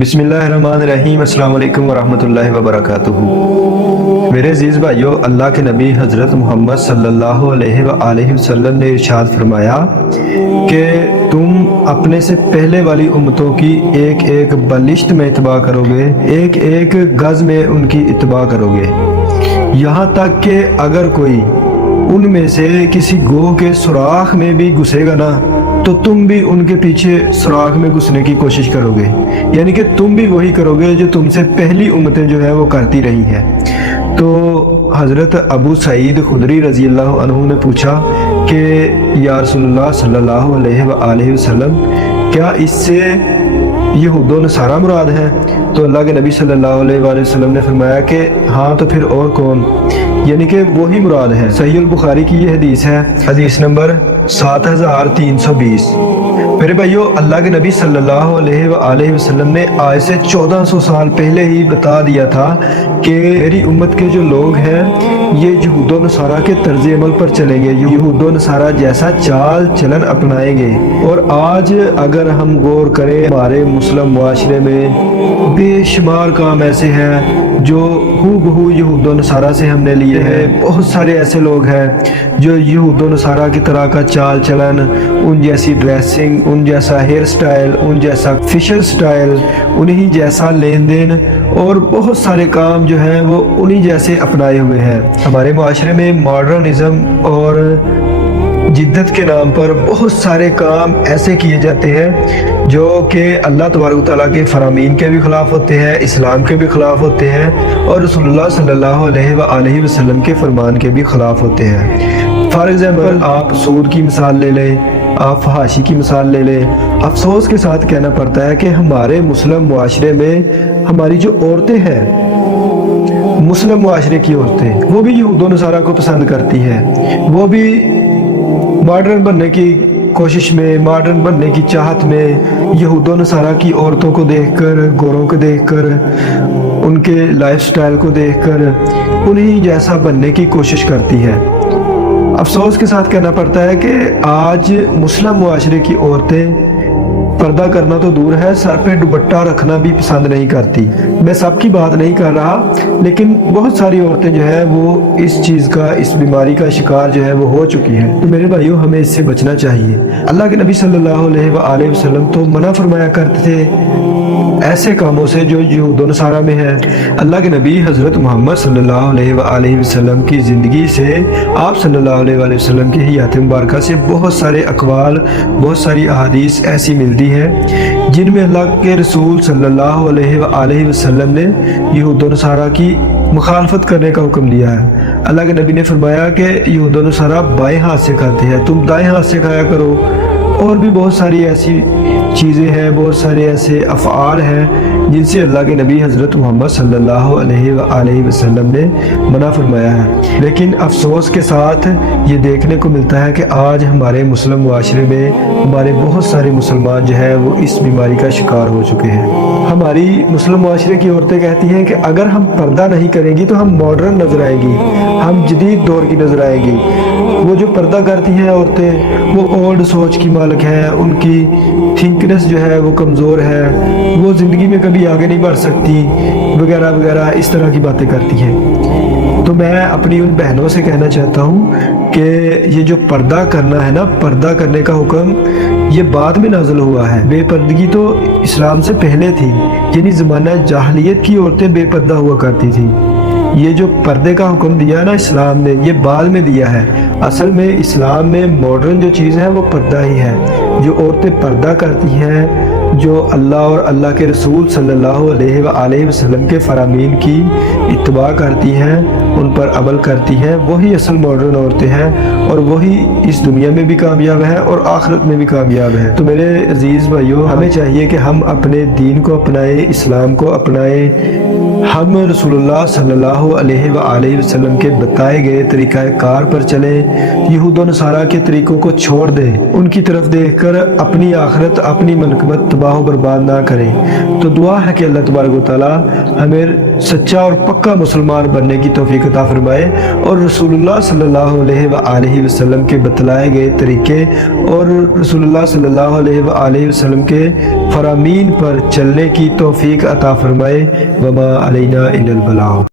बिस्मिल्लाहिर्रहमानिर्रहीम। अस्सलाम वालेकुम वरहमतुल्लाहि वबरकातुहू। मेरे अजीज़ भाइयों, अल्लाह के नबी हज़रत मोहम्मद सल्लल्लाहु अलैहि वसल्लम ने इरशाद फरमाया कि तुम अपने से पहले वाली उम्मतों की एक एक बलिश्त में इत्बा करोगे, एक एक गज़ में उनकी इत्बा करोगे, यहाँ तक कि अगर कोई उनमें से किसी गोह के सुराख में भी घुसेगा ना तो तुम भी उनके पीछे सुराख में घुसने की कोशिश करोगे, यानी कि तुम भी वही करोगे जो तुमसे पहली उम्मतें जो है वो करती रही हैं। तो हज़रत अबू सईद खुदरी रज़ी अल्लाह अन्हु ने पूछा कि या रसूलल्लाह सल्लल्लाहु अलैहि वसल्लम, क्या इससे यहूद व नसारा मुराद है? तो अल्लाह के नबी सल्लल्लाहु अलैहि वसल्लम ने फरमाया कि हाँ, तो फिर और कौन, यानी कि वही मुराद है। सही अल बुखारी की ये हदीस है, हदीस नंबर 7320। मेरे भाइयों, अल्लाह के नबी सल्लल्लाहु अलैहि वसल्लम ने आज से 1400 साल पहले ही बता दिया था कि मेरी उम्मत के जो लोग हैं ये यहूद व नसारा के तर्ज अमल पर चलेंगे, यहूद व नसारा जैसा चाल चलन अपनाएंगे। और आज अगर हम गौर करें, हमारे मुस्लिम मुआशरे में बेशुमार काम ऐसे हैं जो हूबहू यहूद व नसारा से हमने लिए हैं। बहुत सारे ऐसे लोग हैं जो यहूद व नसारा की तरह का चाल चलन, उन जैसी ड्रेसिंग, उन जैसा हेयर स्टाइल, उन जैसा फेशियल स्टाइल, उन्हीं जैसा लेन देन और बहुत सारे काम जो हैं वो उन्हीं जैसे अपनाए हुए हैं। हमारे माशरे में मॉडर्निज्म और जिद्दत के नाम पर बहुत सारे काम ऐसे किए जाते हैं जो कि अल्लाह तबारक तआला के फरामीन के भी ख़िलाफ़ होते हैं, इस्लाम के भी ख़िलाफ़ होते हैं और रसूलुल्लाह सल्लल्लाहु अलैहि वसल्लम के फरमान के भी ख़िलाफ़ होते हैं। फॉर एग्ज़ाम्पल, आप सूद की मिसाल ले लें, आप फहाशी की मिसाल ले लें। अफसोस के साथ कहना पड़ता है कि हमारे मुस्लिम मुआशरे में हमारी जो औरतें हैं, मुस्लिम मुआशरे की औरतें, वो भी यहूद व नसारा को पसंद करती हैं। वो भी मॉडर्न बनने की कोशिश में, मॉडर्न बनने की चाहत में यहूद व नसारा की औरतों को देखकर, गोरों को देखकर, उनके लाइफस्टाइल को देखकर उन्हीं जैसा बनने की कोशिश करती है। अफसोस के साथ कहना पड़ता है कि आज मुस्लिम मुआशरे की औरतें पर्दा करना तो दूर है, सर पे दुपट्टा रखना भी पसंद नहीं करती। मैं सबकी बात नहीं कर रहा, लेकिन बहुत सारी औरतें जो है वो इस चीज़ का, इस बीमारी का शिकार जो है वो हो चुकी हैं। तो मेरे भाइयों, हमें इससे बचना चाहिए। अल्लाह के नबी सल्लल्लाहु अलैहि वसल्लम तो मना फरमाया करते थे ऐसे कामों से जो यहूद व नसारा में है। अल्लाह के नबी हज़रत मोहम्मद सल्लल्लाहु अलैहि वसल्लम की ज़िंदगी से, आप सल्लल्लाहु अलैहि वसल्लम की हयात मुबारका से बहुत सारे अक़वाल, बहुत सारी अहादीस ऐसी मिलती हैं जिनमें अल्लाह के रसूल सल्लल्लाहु अलैहि वसल्लम ने यहूद व नसारा की मुखालफत करने का हुक्म दिया है। अल्लाह के नबी ने फरमाया कि यहूद व नसारा बाएँ हाथ से खाते हैं, तुम दाएँ हाथ से खाया करो। और भी बहुत सारी ऐसी चीज़ें हैं, बहुत सारे ऐसे अफ़आल हैं जिनसे अल्लाह के नबी हज़रत मोहम्मद सल्लल्लाहु अलैहि वसल्लम ने मना फरमाया है। लेकिन अफसोस के साथ ये देखने को मिलता है कि आज हमारे मुस्लिम मुआशरे में हमारे बहुत सारे मुसलमान जो है वो इस बीमारी का शिकार हो चुके हैं। हमारी मुस्लिम मुआशरे की औरतें कहती हैं कि अगर हम पर्दा नहीं करेंगी तो हम मॉडर्न नज़र आएंगी, हम जदीद दौर की नज़र आएंगी। वो जो पर्दा करती हैं औरतें, वो ओल्ड सोच की मालिक हैं, उनकी थिंकनेस जो है वो कमज़ोर है, वो ज़िंदगी में कभी आगे नहीं बढ़ सकती, वगैरह वगैरह इस तरह की बातें करती हैं। तो मैं अपनी उन बहनों से कहना चाहता हूँ कि ये जो पर्दा करना है ना, पर्दा करने का हुक्म ये बाद में नाज़िल हुआ है। बेपर्दगी तो इस्लाम से पहले थी, यानी ज़माना जाहलियत की औरतें बेपर्दा हुआ करती थी। ये जो पर्दे का हुक्म दिया ना इस्लाम ने, ये बाद में दिया है। असल में इस्लाम में मॉडर्न जो चीज़ है वो पर्दा ही है। जो औरतें पर्दा करती हैं, जो अल्लाह और अल्लाह के रसूल सल्लल्लाहु अलैहि वसल्लम के फरामीन की इत्तबा करती हैं, उन पर अमल करती हैं, वही असल मॉडर्न औरतें हैं और वही इस दुनिया में भी कामयाब हैं और आखिरत में भी कामयाब हैं। तो मेरे अजीज़ भाइयों, हमें चाहिए कि हम अपने दीन को अपनाएं, इस्लाम को अपनाएं। हम रसूलुल्लाह सल्लल्लाहु अलैहि वसल्लम के बताए गए तरीक़ाकार पर चलें, यहूद व नसारा के तरीक़ों को छोड़ दें। उनकी तरफ देखकर अपनी आखिरत, अपनी मनकबत تباہ و برباد نہ کرے۔ تو دعا ہے کہ اللہ تبارک و تعالی ہمیں سچا اور پکا مسلمان بننے کی توفیق عطا فرمائے، اور رسول اللہ صلی اللہ علیہ وآلہ وسلم کے بتلائے گئے طریقے اور رسول اللہ صلی اللہ علیہ وآلہ وسلم کے فرامین پر چلنے کی توفیق عطا فرمائے۔ وما علینا الا البلاغ۔